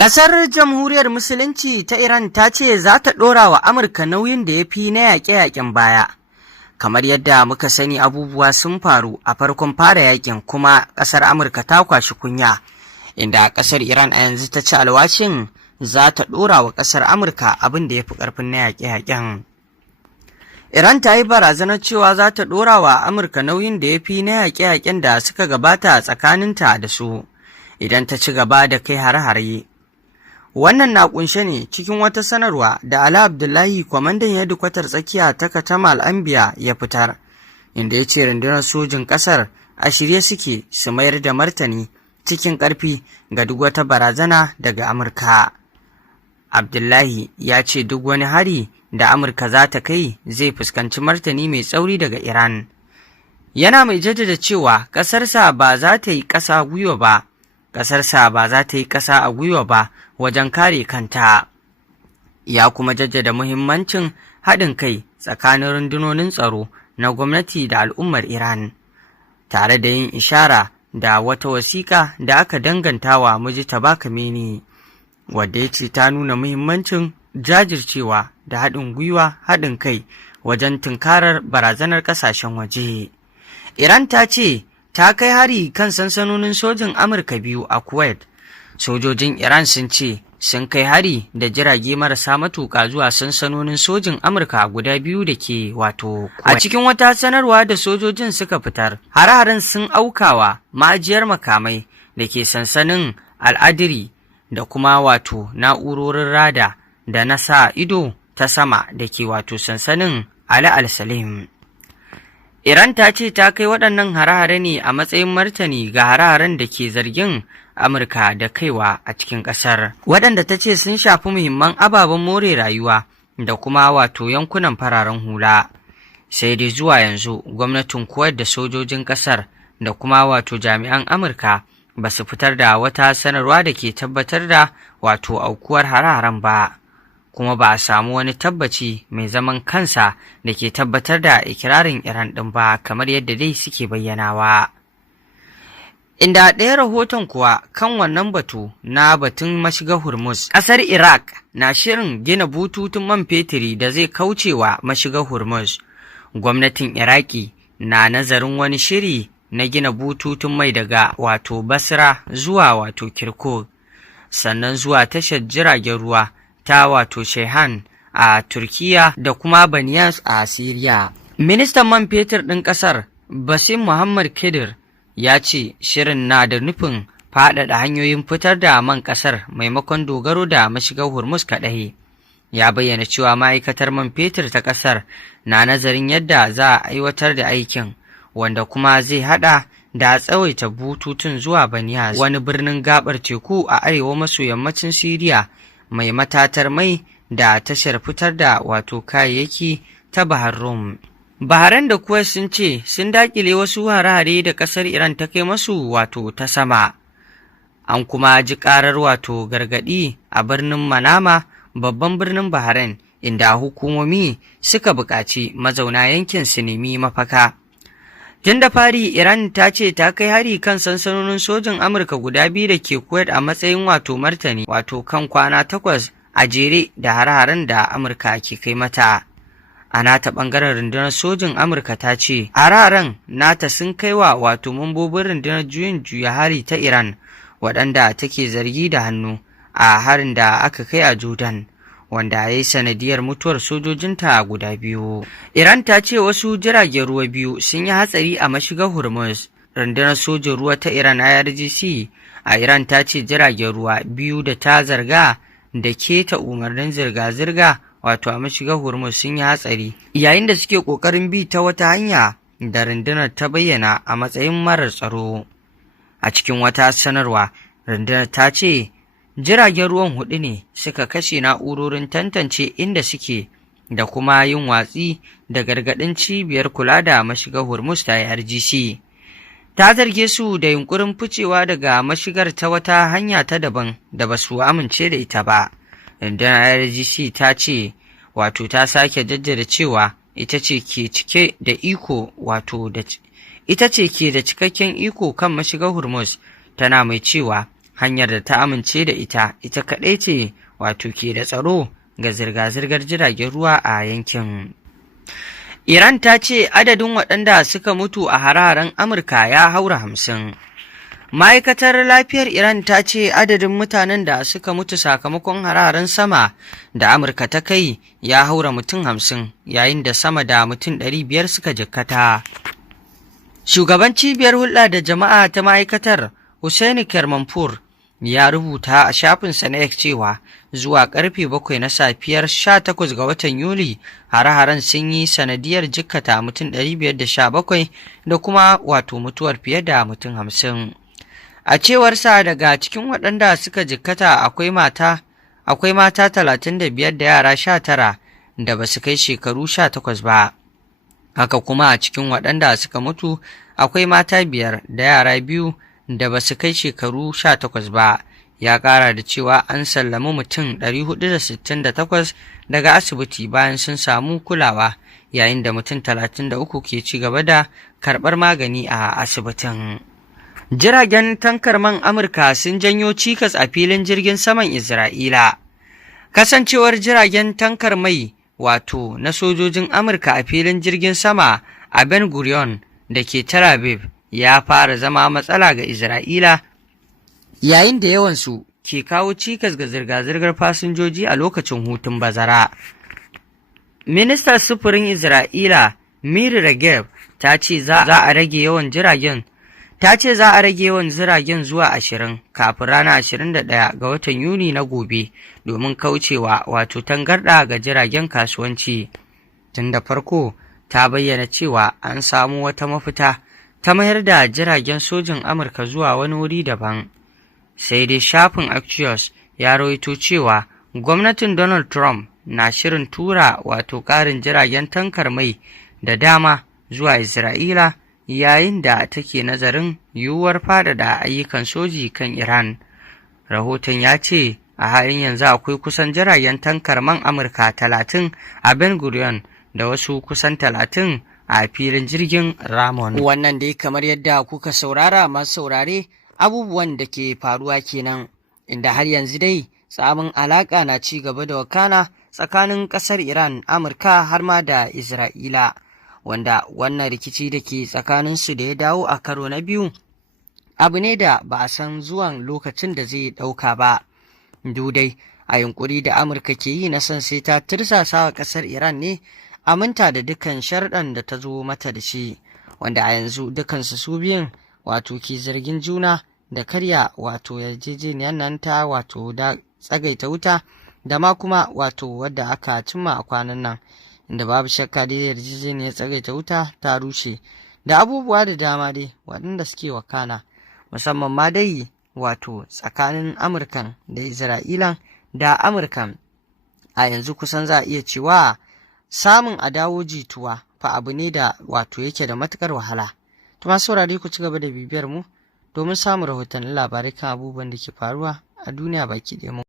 Ƙasar Jamhuriyar Musulunci ta Iran ta ce za ta ɗora wa Amurka nauyin da ya fi na yaƙe-yaƙen baya. Kamar yadda muka sani abubuwa sun faru a farkon fara yaƙin kuma ƙasar Amurka ta kwashi kunya, inda ƙasar Iran a yanzu ta ci alwashin za ta ɗora wa ƙasar Amurka abin da ya fi ƙarfin na yaƙe-yaƙen. Iran ta yi barazanar cewa za ta ɗora wa Amurka nauyin da ya fi na yaƙe-yaƙen da suka gabata tsakaninta da su, idan ta ci gaba da kai hare-hare. Wannan na kunshe ne cikin wata sanarwa da Ali Abdullahi, kwamandan hedikwatar tsakiya ta Katamal Anbiya, ya fitar, inda ya ce rundunar sojin ƙasar a shirye suke su mayar da martani cikin ƙarfi ga duk wata barazana daga Amurka. Abdullahi ya ce duk wani hari da Amurka za ta kai zai fuskanci martani mai tsauri daga Iran. Yana mai jaddada cewa ƙasarsa ba za ta yi ƙasa a gwiwa ba wajen kare kanta. Ya kuma jaddada muhimmancin haɗin kai tsakanin rundunonin tsaro na gwamnati da al'ummar Iran, tare da yin ishara da wata wasiƙa da aka danganta wa Mujtaba Khamenei, wadda ya ce ta nuna muhimmancin jajircewa da haɗin kai wajen tunkarar barazanar ƙasashen waje. Iran ta ce ta kai hari kan sansanonin sojin Amurka biyu a Kuwait. Sojojin Iran sun ce sun kai hari da jirage marasa matuƙa zuwa sansanonin sojin Amurka guda biyu da ke Kuwait. A cikin wata sanarwa da sojojin suka fitar, hare-haren sun aukawa ma'ajiyar makamai da ke sansanin Al'adiri da kuma na'urorin rada da na sa ido ta sama da ke sansanin Ali Al-Salim. Iran ta ce ta kai waɗannan hare-hare ne a matsayin martani ga hare-haren da ke zargin Amurka da kaiwa a cikin ƙasar, waɗanda ta ce sun shafi muhimman ababen more rayuwa da kuma yankunan fararen hula. Sai dai zuwa yanzu gwamnatin Kuwait da sojojin ƙasar da kuma jami'an Amurka ba su fitar da wata sanarwa da ke tabbatar da aukuwar hare-haren ba, kuma ba a samu wani tabbaci mai zaman kansa da ke tabbatar da ikirarin Iran ɗin ba, kamar yadda dai suke bayyanawa. Inda ɗaya rahoton kuwa kan wannan batun mashigar Hormuz, ƙasar Iraq na shirin gina bututun man fetiri da zai kaucewa mashigar Hormuz. Gwamnatin Iraki na nazarin wani shiri na gina bututun mai daga Basra zuwa Kirkuk, sannan zuwa tashar jiragen ruwa ta Shehan a Turkiya da kuma Banyas a Siriya. Ministan man fetur ɗin ƙasar Basim Muhammad Kedir ya ce shirin na da nufin faɗaɗa hanyoyin fitar da man ƙasar maimakon dogaro da mashigar Hormuz kaɗai. Ya bayyana cewa ma'aikatar man fetur ta ƙasar na nazarin yadda za a aiwatar da aikin, wanda kuma zai haɗa da tsawaita bututun zuwa Banyas, wani birnin gaɓar teku a arewa maso yammacin Siriya mai matatar mai da tashar fitar da kayayyaki ta Bahar Rum. Bahrain da Kuwait sun ce sun dakile wasu hare-hare da ƙasar Iran ta kai masu ta sama. An kuma ji ƙarar gargaɗi a birnin Manama, babban birnin Bahrain, inda hukumomi suka buƙaci mazauna yankin su nemi mafaka. Tun da fari Iran ta ce ta kai hari kan sansanonin sojin Amurka guda biyu da ke Kuwait a matsayin martani kan kwana 8 a jere da hare-haren da Amurka ke kai mata. A nata ɓangaren rundunar sojin Amurka ta ce hare-haren nata sun kai wa mambobin rundunar juyin juya hari ta Iran, waɗanda take zargi da hannu a harin da aka kai a Jordan, wanda ya yi sanadiyar mutuwar sojojinta guda biyu. Iran ta ce wasu jiragen ruwa biyu sun yi hatsari a mashigar Hormuz. Rundunar sojin ruwa ta Iran IRGC a Iran ta ce jiragen ruwa biyu da ta zarga da keta umarnin zirga-zirga a mashigar Hormuz sun yi hatsari yayin da suke ƙoƙarin bi ta wata hanya da rundunar ta bayyana a matsayin marar tsaro. A cikin wata sanarwa, rundunar ta ce jiragen ruwan 4 ne suka kashe na'urorin tantance inda suke da kuma yin watsi da gargaɗin cibiyar kula da mashigar Hormuz ta IRGC. Ta zarge su da yunkurin ficewa daga mashigar ta wata hanya ta daban da ba su amince da ita ba. Rundunar IRGC ta ce ta sake jaddada cewa ita ce ke da cikakken iko kan mashigar Hormuz, tana mai cewa hanyar da ta amince da ita kaɗai ce wato ke da tsaro ga zirga-zirgar jiragen ruwa a yankin. Iran ta ce adadin waɗanda suka mutu a hare-haren Amurka ya haura 50. Ma'aikatar lafiyar Iran ta ce adadin mutanen da suka mutu sakamakon hare-haren sama da Amurka ta kai ya haura mutum 50, yayin da sama da mutum 500 suka jikkata. Shugaban cibiyar hulɗa da jama'a ta ma'aikatar, Hussaini Kermanpour, ya rubuta a shafinsa na X cewa zuwa karfe 7 na safiyar 18 ga watan Yuli hare-haren sun yi sanadiyar jikkata mutum 517 da kuma wato mutuwar fiye da mutum 50. A cewarsa, daga cikin waɗanda suka jikkata akwai mata 35 da yara 19 da ba su kai shekaru 18 ba. Haka kuma a cikin waɗanda suka mutu akwai mata 5 da yara 2 da ba su kai shekaru 18 ba. Ya ƙara da cewa an sallami mutum 468 daga asibiti bayan sun samu kulawa, yayin da mutum 33 ke ci gaba da karɓar magani a asibitin. Jiragen tankar man Amurka sun janyo cikas a filin jirgin saman Isra'ila. Kasancewar jiragen tankar mai wato na sojojin Amurka a filin jirgin sama a Ben Gurion da ke Tel Aviv ya fara zama matsala ga Isra'ila, yayin da yawansu ke kawo cikas ga zirga-zirgar fasinjoji a lokacin hutun bazara. Ministar sufurin Isra'ila Miri Regev ta ce za a rage yawan jiragen zuwa 20 kafin ranar 21 ga watan Yuni na gobe domin kaucewa wato tangarɗa ga jiragen kasuwanci. Tun da farko ta bayyana cewa an samu wata mafita ta mayar da jiragen sojin Amurka zuwa wani wuri daban. Sai dai shafin Axios ya rawaito cewa gwamnatin Donald Trump na shirin tura wato ƙarin jiragen tankar mai da dama zuwa Isra'ila, yayin da take nazarin yiwuwar faɗaɗa ayyukan soji kan Iran. Rahoton ya ce a halin yanzu akwai kusan jiragen tankar man Amurka 30 a Ben Gurion da wasu kusan 30 a filin jirgin Ramon. Wannan dai kamar yadda kuka saurara masu saurare abubuwan da ke faruwa kenan, inda har yanzu dai tsamin alaƙa na ci gaba da wakana tsakanin ƙasar Iran, Amurka har ma da Isra'ila, wanda wannan rikici da ke tsakaninsu da ya dawo a karo na biyu abu ne da ba a san zuwan lokacin da zai ɗauka ba. Dudai a yunkuri da Amurka ke yi na son sai ta tirsasa wa ƙasar Iran ne aminta da dukkan sharɗan da ta zo mata da shi, wanda a yanzu dukansu su biyun wato ke zargin juna da karya wato yarjejeniyar nan ta wato da tsagaita wuta da ma kuma wato wadda aka cimma a kwanan nan, inda babu shakka dai yarjejeniyar tsagaita wuta ta rushe da abubuwa da dama dai waɗanda suke wakana, musamman ma dai wato tsakanin Amurkan da Isra'ilan da Amurkan. A yanzu kusan za a iya cewa samun a dawo jituwa fa abu ne da wato yake da matukar wahala. Tuma saurare ku ci gaba da bibiyar mu domin samun rahotannin labarai kan abubuwan da ke faruwa a duniya baki ɗaya.